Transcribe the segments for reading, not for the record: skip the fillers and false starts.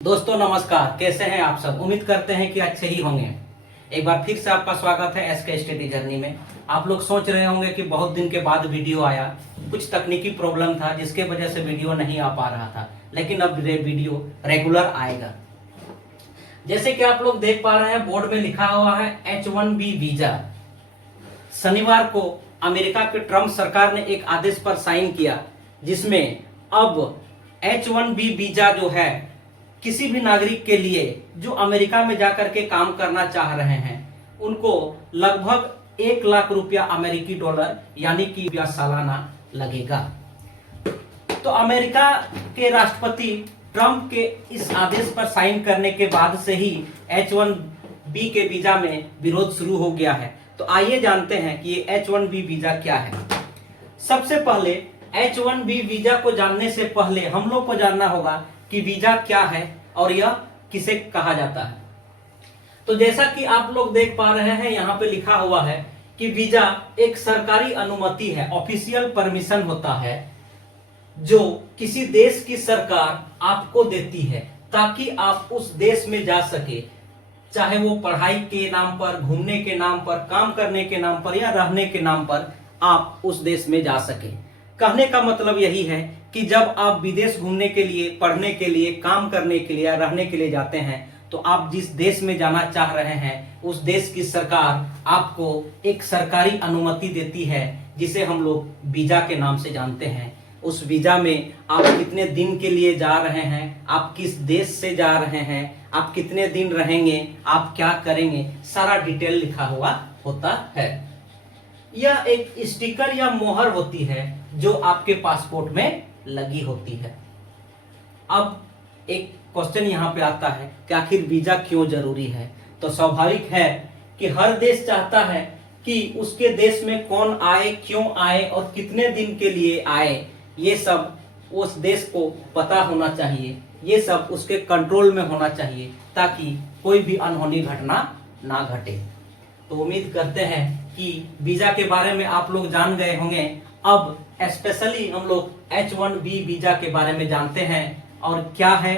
दोस्तों नमस्कार, कैसे हैं आप सब। उम्मीद करते हैं कि अच्छे ही होंगे। एक बार फिर से आपका स्वागत है एसके स्टडी जर्नी में। आप लोग सोच रहे होंगे कि बहुत दिन के बाद वीडियो आया, कुछ तकनीकी प्रॉब्लम था जिसके वजह से वीडियो नहीं आ पा रहा था, लेकिन अब वीडियो रेगुलर आएगा। जैसे कि आप लोग देख पा रहे हैं, बोर्ड में लिखा हुआ है H1B वीजा। शनिवार को अमेरिका के ट्रंप सरकार ने एक आदेश पर साइन किया, जिसमें अब H1B वीजा जो है किसी भी नागरिक के लिए जो अमेरिका में जाकर के काम करना चाह रहे हैं, उनको लगभग 1 लाख रुपया अमेरिकी डॉलर यानी कि सालाना लगेगा। तो अमेरिका के राष्ट्रपति ट्रंप के इस आदेश पर साइन करने के बाद से ही H1B के वीजा में विरोध शुरू हो गया है। तो आइए जानते हैं कि ये H1B वीजा क्या है। सबसे पहले H1B वीजा को जानने से पहले हम लोग को जानना होगा कि वीजा क्या है और यह किसे कहा जाता है। तो जैसा कि आप लोग देख पा रहे हैं, यहाँ पे लिखा हुआ है कि वीजा एक सरकारी अनुमति है, ऑफिशियल परमिशन होता है, जो किसी देश की सरकार आपको देती है ताकि आप उस देश में जा सके, चाहे वो पढ़ाई के नाम पर, घूमने के नाम पर, काम करने के नाम पर या रहने के नाम पर आप उस देश में जा सके। कहने का मतलब यही है कि जब आप विदेश घूमने के लिए, पढ़ने के लिए, काम करने के लिए या रहने के लिए जाते हैं, तो आप जिस देश में जाना चाह रहे हैं उस देश की सरकार आपको एक सरकारी अनुमति देती है, जिसे हम लोग वीजा के नाम से जानते हैं। उस वीजा में आप कितने दिन के लिए जा रहे हैं, आप किस देश से जा रहे हैं, आप कितने दिन रहेंगे, आप क्या करेंगे, सारा डिटेल लिखा हुआ होता है। यह एक स्टिकर या मोहर होती है जो आपके पासपोर्ट में लगी होती है। अब एक क्वेश्चन यहाँ पे आता है कि आखिर वीजा क्यों जरूरी है। तो स्वाभाविक है कि हर देश चाहता है कि उसके देश में कौन आए, क्यों आए और कितने दिन के लिए आए, ये सब उस देश को पता होना चाहिए, ये सब उसके कंट्रोल में होना चाहिए ताकि कोई भी अनहोनी घटना ना घटे। तो उम्मीद करते हैं कि वीजा के बारे में आप लोग जान गए होंगे। अब स्पेशली हम लोग H1B वीजा के बारे में जानते हैं, और क्या है,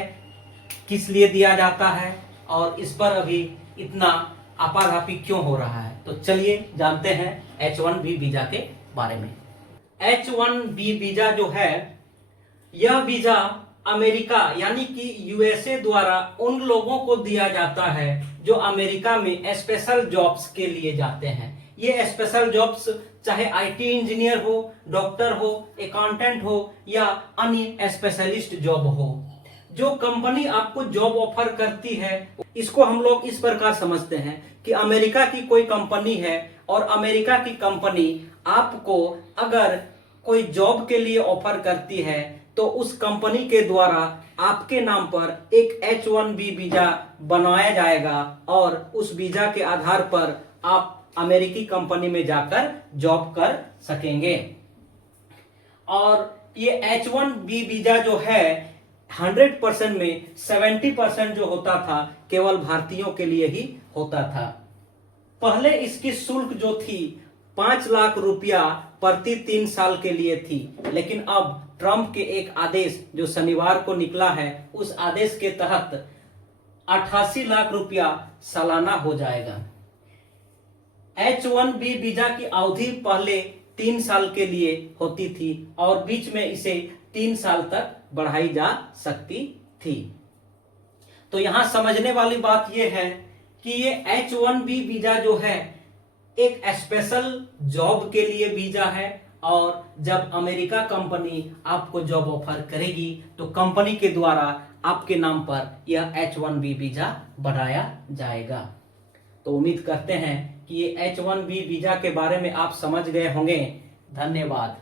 किस लिए दिया जाता है और इस पर अभी इतना आपाधापी क्यों हो रहा है। तो चलिए जानते हैं H1B वीजा के बारे में। H1B वीजा जो है, यह वीजा अमेरिका यानी कि यूएसए द्वारा उन लोगों को दिया जाता है जो अमेरिका में स्पेशल जॉब्स के लिए जाते हैं। ये स्पेशल जॉब्स चाहे आईटी इंजीनियर हो, डॉक्टर हो, अकाउंटेंट हो या अन्य स्पेशलिस्ट जॉब हो। जो कंपनी आपको जॉब ऑफर करती है, इसको हम लोग इस प्रकार समझते हैं कि अमेरिका की कोई कंपनी है और अमेरिका की कंपनी आपको अगर कोई जॉब के लिए ऑफर करती है, तो उस कंपनी के द्वारा आपके नाम पर एक H1B वीजा बनाया जाएगा और उस वीजा के आधार पर आप अमेरिकी कंपनी में जाकर जॉब कर सकेंगे। और ये H1B वीजा जो है 100% में 70% जो होता था केवल भारतीयों के लिए ही होता था। पहले इसकी शुल्क जो थी 5 लाख रुपया प्रति 3 साल के लिए थी, लेकिन अब ट्रंप के एक आदेश जो शनिवार को निकला है, उस आदेश के तहत 88 लाख रुपया सालाना हो जाएगा। H1B वीजा की अवधि पहले 3 साल के लिए होती थी और बीच में इसे 3 साल तक बढ़ाई जा सकती थी। तो यहां समझने वाली बात यह है कि ये H1B वीजा जो है एक स्पेशल जॉब के लिए वीजा है, और जब अमेरिका कंपनी आपको जॉब ऑफर करेगी तो कंपनी के द्वारा आपके नाम पर यह H1B वीजा बढ़ाया जाएगा। तो उम्मीद करते हैं कि ये H1B वीजा के बारे में आप समझ गए होंगे। धन्यवाद।